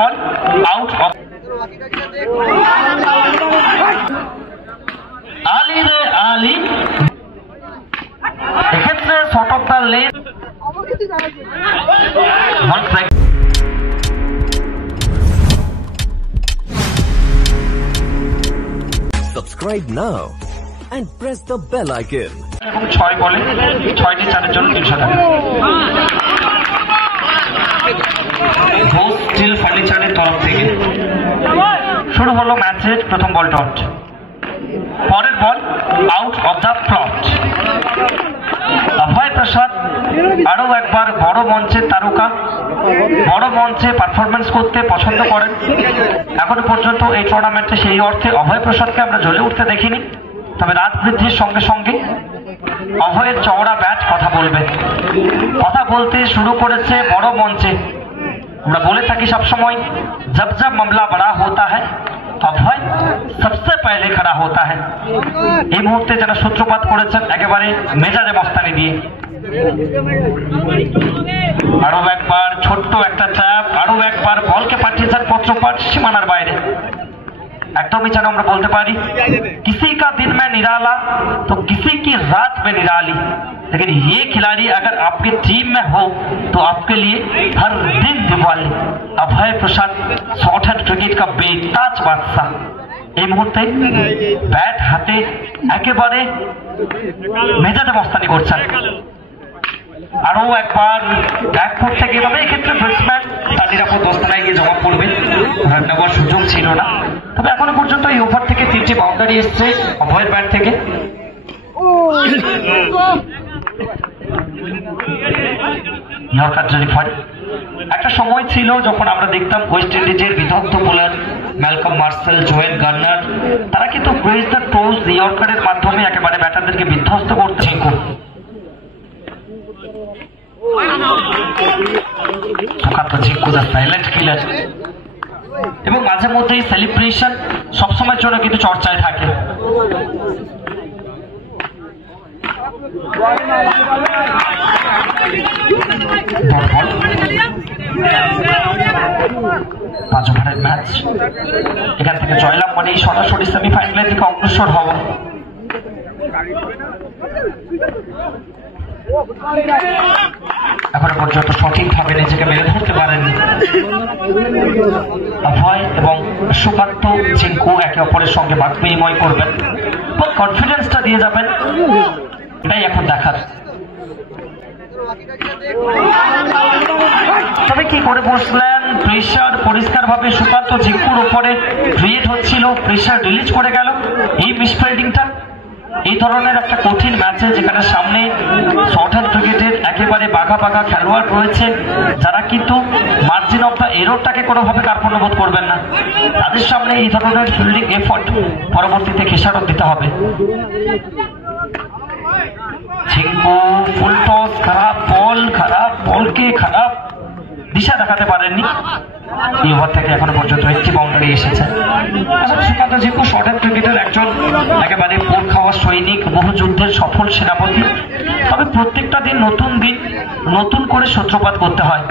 Ball out of Ali রে আলী, এক্ষেত্রে short of the lane. Subscribe now and press the bell icon. এবং 6 বলে 6টি চারের জন্য 300 টাকা। স্টিল ফার্নিচারের তরফ থেকে শুরু হলো ম্যাচের প্রথম বল ডট। পরের ball out of the plot. Abhay Prasad আরো একবার বড় মঞ্চের তারকা, বড় মঞ্চে পারফরমেন্স করতে পছন্দ করেন। এখনো পর্যন্ত এই টুর্নামেন্টে সেই অর্থে অভয় প্রসাদকে আমরা জ্বলে উঠতে দেখিনি, তবে রাত বৃদ্ধির সঙ্গে সঙ্গে অভয়ের চওড়া ব্যাট কথা বলবে, কথা বলতে শুরু করেছে বড় মঞ্চে। আমরা বলে থাকি সবসময় জব জব মামলা বড়া হোতা হ্যায় অভয় সবসে পহলে খড়া হোতা হ্যায়। এই মুহূর্তে যারা সূত্রপাত করেছেন একেবারে মেজাজে মস্তানি দিয়ে। আরো একবার ছোট্ট একটা চাপ, আরো একবার বলকে পাঠিয়েছেন পত্রপাঠ সীমানার বাইরে। एकदम যেন আমরা বলতে পারি किसी का दिन में निराला तो किसी की रात में निराली, लेकिन ये खिलाड़ी अगर आपके टीम में हो तो आपके लिए हर दिन दिवाली। अभय प्रसाद शॉर्ट हैंड क्रिकेट का बेताज बादशाह এই মুহূর্তে ব্যাট হাতে একেবারে মেজাজে মস্তানি করছেন। আরো একবার ব্যাক ফুট থেকে এভাবে এক্ষেত্রে ব্যাটসম্যান তার নিরাপদ অবস্থায় গিয়ে জমা পড়বে, রান নেওয়ার সুযোগ ছিল না। তবে এখনো পর্যন্ত এই ওভার থেকে 3টি বাউন্ডারি এসছে অভয়ের ব্যাট থেকে। একটা সময় ছিল যখন আমরা দেখতাম ওয়েস্ট ইন্ডিজের বিদগ্ধ bowler Malcolm Marshall, Joel Garner, তারা কিন্তু গ্রেজ দ্য টোজ ইয়র্কারের মাধ্যমে একেবারে ব্যাটারদেরকে বিধ্বস্ত করতে শেখো। সাইলেন্ট কিলার এবং মাঝে মধ্যে সেলিব্রেশন সবসময়ের জন্য কিন্তু চর্চায় থাকে। পাঁচ ওভারের ম্যাচ, এখান থেকে জয়লাভ মানেই সরাসরি সেমিফাইনালের দিকে অগ্রসর হওয়া। এখনো পর্যন্ত সঠিকভাবে নিজেকে মেলে ধরতে পারেননি অভয় এবং সুকান্ত জিঙ্কু। একে অপরের সঙ্গে বাক বিনিময় করবেন এবং কনফিডেন্সটা দিয়ে যাবেন, এটাই এখন দেখার। তবে কি করে বসলেন, প্রেশার পরিষ্কার ভাবে সুকান্ত জিঙ্কুর উপরে ক্রিয়েট হচ্ছিল, প্রেশার রিলিজ করে গেল এই মিসফিল্ডিংটা। এই ধরনের একটা কঠিন ম্যাচে যেখানে সামনে শর্ট হ্যান্ড ক্রিকেটের একেবারে বাঘা বাঘা খেলোয়াড় রয়েছে যারা কিন্তু মার্জিন অফ দ্য এররটাকে কোনোভাবে কার্পণ্যবোধ করবেন না, তাদের সামনে এই ধরনের ফিল্ডিং এফর্ট পরবর্তীতে খেসারত দিতে হবে। ঝিঙ্কু ফুল টস, খারাপ বলকে খারাপ দিশা দেখাতে পারেননি। এই ওভার থেকে এখনো পর্যন্ত একটি বাউন্ডারি এসেছে। আসলে সুকান্ত জিঙ্কু শর্ট হ্যান্ড ক্রিকেটের একজন একেবারে পোর খাওয়া সৈনিক, বহু যুদ্ধের সফল সেনাপতি। তবে প্রত্যেকটা দিন নতুন করে সূত্রপাত করতে হয়।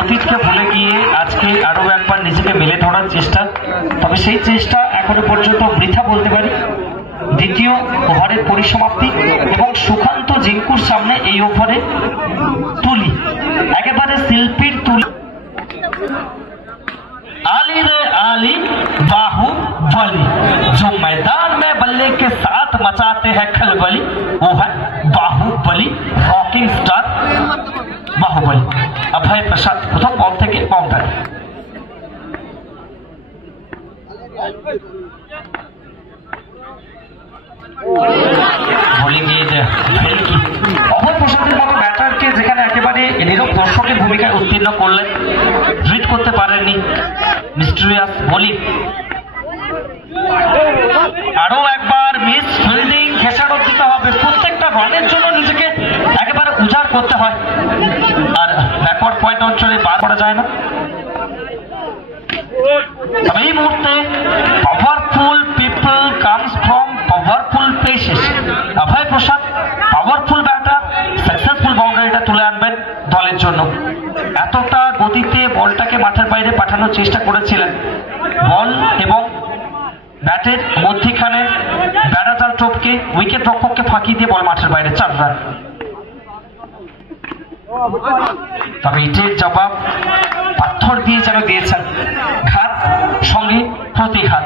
অতীতকে ভুলে গিয়ে আজকে আরো একবার নিজেকে মেলে ধরার চেষ্টা, তবে সেই চেষ্টা এখনো পর্যন্ত বৃথা বলতে পারি। দ্বিতীয় ওভারের পরিসমাপ্তি এবং সুকান্ত জিঙ্কুর সামনে এই ওভারে তুলি, একেবারে শিল্পীর তুলি। आली रे आली बाहुबली, जो मैदान में बल्ले के साथ मचाते हैं खलबली, वो है बाहुबली, रॉकिंग स्टार बाहुबली। अभय प्रसाद प्रथम बल থেকে বাউন্ডারি। অভয় প্রসাদের মতো ব্যাটারকে যেখানে একেবারে নীরব দর্শকের ভূমিকায় উত্তীর্ণ করলেন, রিড করতে পারেননি মিস্টেরিয়াস বোলিং। আরো একবার মিস ফিল্ডিং, খেসারত দিতে হবে। প্রত্যেকটা রানের জন্য নিজেকে একেবারে উজাড় করতে হয়, আর ব্যাকওয়ার্ড পয়েন্ট অঞ্চলে পার করা যায় না। তবে এই মুহূর্তে powerful people comes from powerful places. Abhay Prasad powerful batter, successful বাউন্ডারিটা তুলে বলের জন্য এতটা গতিতে বলটাকে মাঠের বাইরে পাঠানোর চেষ্টা করেছিলেন। বল এবং ব্যাটের মধ্যখানে বেড়াজাল টপকে উইকেট রক্ষককে ফাঁকি দিয়ে বল মাঠের বাইরে, 4 রান। তবে এটির জবাব পাথর দিয়ে যেন দিয়েছেন, ঘাত সঙ্গে প্রতিঘাত।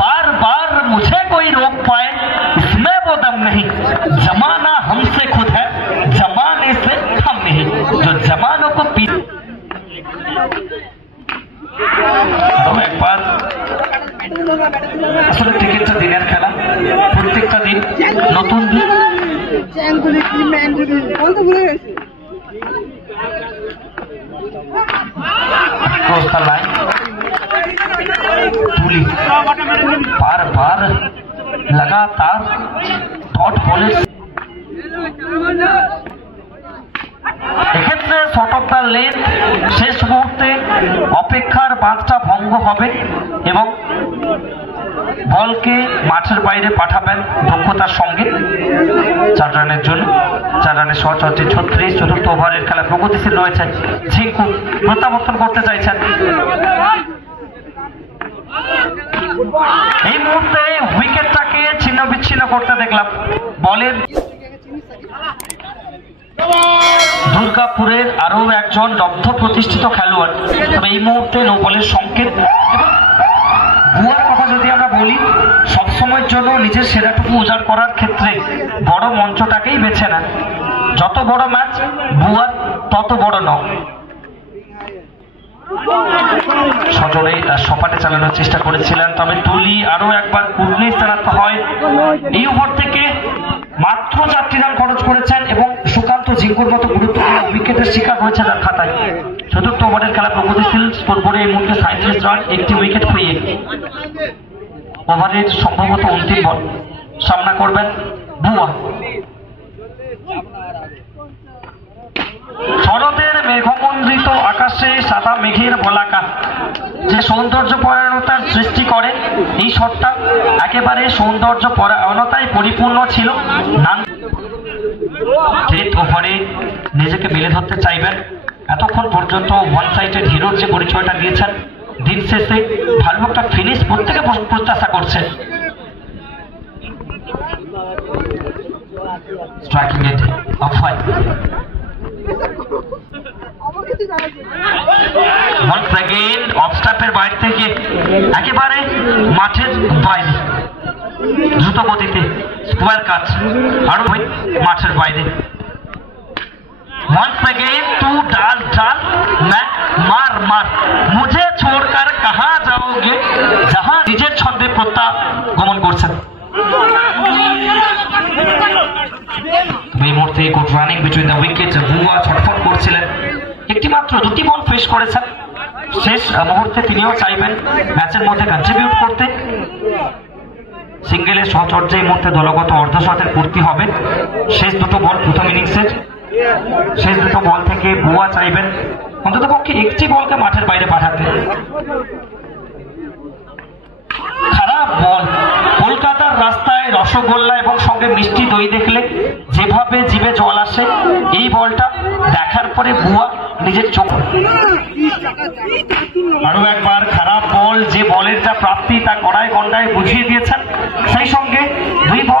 बार बार मुझे कोई रोक पाए इसमें वो दम नहीं, जमाना हमसे खुद है जमाने से हम नहीं, जो जमानों को पी। একবার আসলে ক্রিকেটটা দিনের খেলা, প্রত্যেকটা দিন নতুন দিন। তুলি बार बार लगातार डॉट बॉले, এক্ষেত্রে শর্ট অফ দ্য লেন শেষ মুহূর্তে অপেক্ষার বাঁধটা ভঙ্গ হবে এবং বলকে মাঠের বাইরে পাঠাবেন দক্ষতার সঙ্গে 4 রানের জন্য। 4 রানের সহচর্যে 36, চতুর্থ ওভারের খেলা প্রগতিশীল রয়েছেন। ঝিঙ্কু প্রত্যাবর্তন করতে চাইছেন। এই মুহূর্তে উইকেটটাকে ছিন্ন বিচ্ছিন্ন করতে দেখলাম বলের দুর্গাপুরের আরো একজন লব্ধ প্রতিষ্ঠিত খেলোয়াড়। তবে এই মুহূর্তে নো বলের সংকেত। এবং বুয়ার কথা যদি আমরা বলি, সবসময়ের জন্য নিজের সেরাটুকু উজাড় করার ক্ষেত্রে বড় মঞ্চটাকেই বেছে নেন। যত বড় ম্যাচ বুয়ার তত বড় নয়। সজলে সপাটে চালানোর চেষ্টা করেছিলেন, তবে তুলি আরো একবার কুর্নিশ চালাতে হয়। এই ওভার থেকে মাত্র 4টি রান খরচ করেছেন এবং সুকান্ত ঝিঙ্কুর মতো গুরুত্বপূর্ণ উইকেটের শিকার হয়েছে তার খাতায়। চতুর্থ ওভারের খেলা প্রগতিশীল, স্কোর বোর্ডে এই মুহূর্তে 37 রান, 1টি উইকেট খুইয়ে। ওভারের সম্ভবত অন্তিম বল সামনা করবেন বুয়া। শরতের মেঘমন্ডিত আকাশে সাদা মেঘের বলাকা যে সৌন্দর্য পরায়ণতার সৃষ্টি করে, এই শটটা একেবারে সৌন্দর্য পরায়ণতায় পরিপূর্ণ ছিল। ওভারে নিজেকে মেলে ধরতে চাইবেন। এতক্ষণ পর্যন্ত ওয়ান সাইডেড হিরোর যে পরিচয়টা দিয়েছেন, দিন শেষে ভালো একটা ফিনিশ প্রত্যেকে প্রত্যাশা করছে। Striking at off 5 once again off স্টাম্পের বাইরে থেকে একেবারে মাঠের বাইরে দ্রুত গতিতে স্কোয়ার কাট, আরো মাঠের বাইরে। once again तू डाल डाल मैं मार मार मुझे छोड़कर कहां जाओगे, जहां নিজের ছন্দে প্রত্যাগমন করছেন। এই মুহূর্তে good running between the wicket. বুয়া ছটফট করছিলেন, একটি মাত্র 2টি বল ফেস করেছেন। শেষ মুহূর্তে তিনিও চাইবেন ম্যাচের মধ্যে কন্ট্রিবিউট করতে। সিঙ্গেলের সহচর্যে এই মুহূর্তে দলগত অর্ধশতের পূর্তি হবে। শেষ 2টো বল প্রথম ইনিংসের, শেষ 2টো বল থেকে বুয়া চাইবেন অন্তত পক্ষে 1টি বলকে মাঠের বাইরে পাঠাতে। খারাপ বল। কলকাতার রাস্তায় রসগোল্লা এবং সঙ্গে মিষ্টি দই দেখলে যেভাবে জিভে জল আসে, এই বলটা দেখার পরে বুয়া নিজের চোখ। আরো একবার খারাপ বল, যে বলের যা প্রাপ্তি তা কড়ায় গন্ডায় বুঝিয়ে দিয়েছেন। সেই সঙ্গে 2 বল